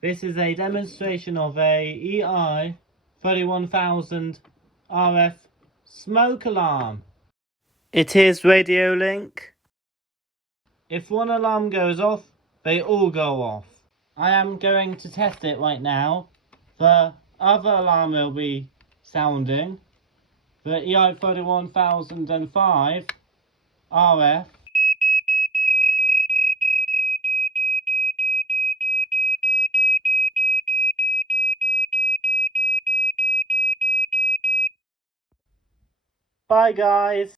This is a demonstration of a Ei3100RF smoke alarm. It is radio link. If one alarm goes off, they all go off. I am going to test it right now. The other alarm will be sounding. The Ei31005 RF. Bye guys.